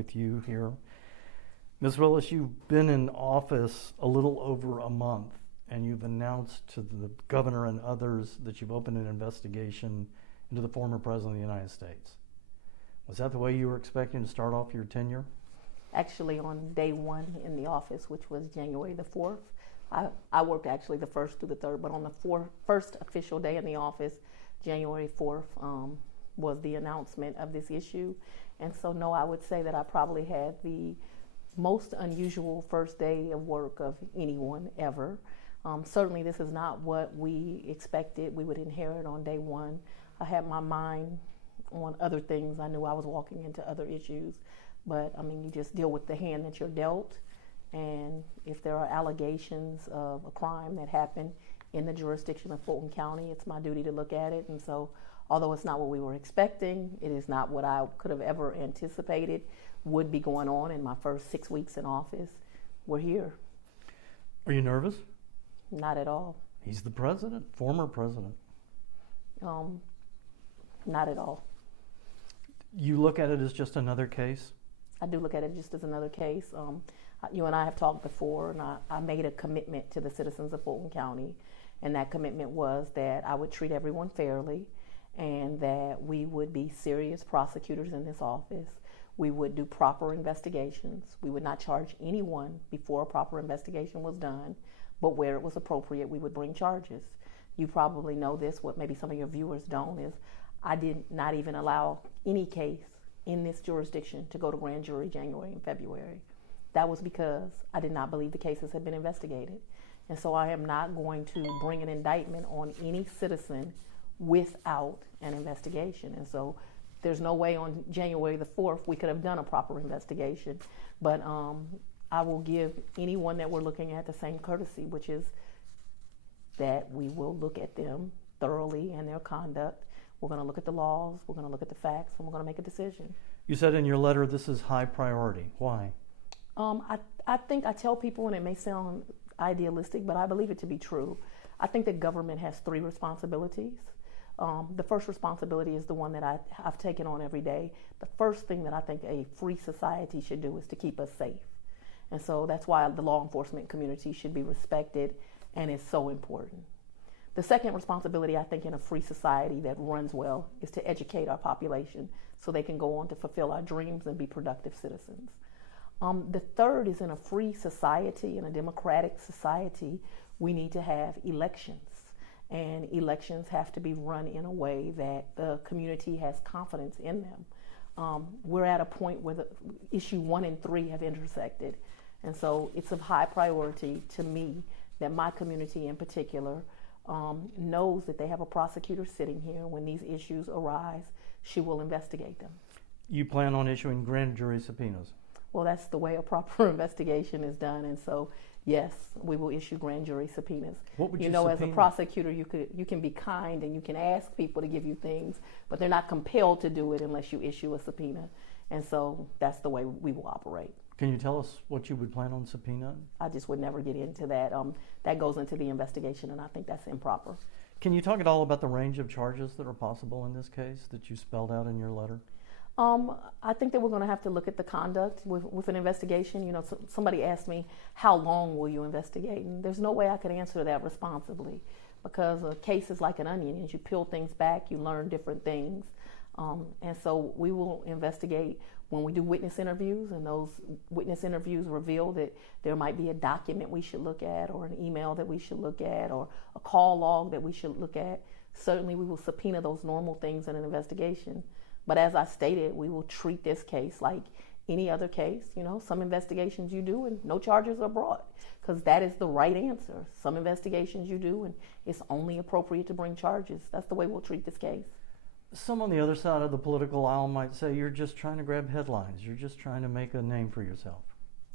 with you here. Ms. Willis, you've been in office a little over a month, and you've announced to the governor and others that you've opened an investigation into the former president of the United States. Was that the way you were expecting to start off your tenure? Actually, on day one in the office, which was January the 4th, I worked actually the 1st through the 3rd, but on the first official day in the office, January 4th, was the announcement of this issue. And so, no, I would say that I probably had the most unusual first day of work of anyone ever. Certainly, this is not what we expected we would inherit on day one. I had my mind on other things. I knew I was walking into other issues. But, I mean, you just deal with the hand that you're dealt. And if there are allegations of a crime that happened in the jurisdiction of Fulton County, it's my duty to look at it. And so, although it's not what we were expecting, it is not what I could have ever anticipated would be going on in my first 6 weeks in office, we're here. Are you nervous? Not at all. He's the president, former president. Not at all. You look at it as just another case? I do look at it just as another case. You and I have talked before, and I made a commitment to the citizens of Fulton County, and that commitment was that I would treat everyone fairly and that we would be serious prosecutors in this office. We would do proper investigations. We would not charge anyone before a proper investigation was done, but where it was appropriate, we would bring charges. You probably know this, what maybe some of your viewers don't, is I did not even allow any case in this jurisdiction to go to grand jury January and February. That was because I did not believe the cases had been investigated. And so I am not going to bring an indictment on any citizen without an investigation. And so there's no way on January the 4th we could have done a proper investigation. But I will give anyone that we're looking at the same courtesy, which is that we will look at them thoroughly and their conduct. We're going to look at the laws, we're going to look at the facts, and we're going to make a decision. You said in your letter this is high priority. Why? I think I tell people, and it may sound idealistic, but I believe it to be true. I think that government has three responsibilities. The first responsibility is the one that I've taken on every day. The first thing that I think a free society should do is to keep us safe. And so that's why the law enforcement community should be respected, and it's so important. The second responsibility, I think, in a free society that runs well is to educate our population so they can go on to fulfill our dreams and be productive citizens. The third is in a free society, in a democratic society, we need to have elections. And elections have to be run in a way that the community has confidence in them. We're at a point where the issue 1 and 3 have intersected. And so it's of high priority to me that my community in particular knows that they have a prosecutor sitting here. When these issues arise, she will investigate them. You plan on issuing grand jury subpoenas? Well, that's the way a proper investigation is done. And so, yes, we will issue grand jury subpoenas. What would you know, subpoena? As a prosecutor, you can be kind and you can ask people to give you things, but they're not compelled to do it unless you issue a subpoena. And so that's the way we will operate. Can you tell us what you would plan on subpoenaing? I just would never get into that. That goes into the investigation, and I think that's improper. Can you talk at all about the range of charges that are possible in this case that you spelled out in your letter? I think that we're going to have to look at the conduct with an investigation. You know, somebody asked me, how long will you investigate? And there's no way I could answer that responsibly, because a case is like an onion. As you peel things back, you learn different things. And so we will investigate when we do witness interviews, and those witness interviews reveal that there might be a document we should look at, or an email that we should look at, or a call log that we should look at. Certainly we will subpoena those normal things in an investigation. But as I stated, we will treat this case like any other case. You know, some investigations you do and no charges are brought, because that is the right answer. Some investigations you do and it's only appropriate to bring charges. That's the way we'll treat this case. Some on the other side of the political aisle might say you're just trying to grab headlines. You're just trying to make a name for yourself.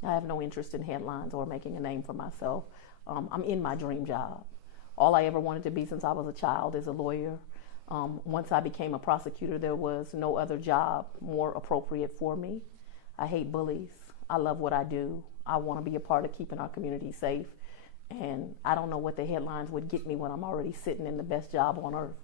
I have no interest in headlines or making a name for myself. I'm in my dream job. All I ever wanted to be since I was a child is a lawyer. Once I became a prosecutor, there was no other job more appropriate for me. I hate bullies. I love what I do. I want to be a part of keeping our community safe. And I don't know what the headlines would get me when I'm already sitting in the best job on earth.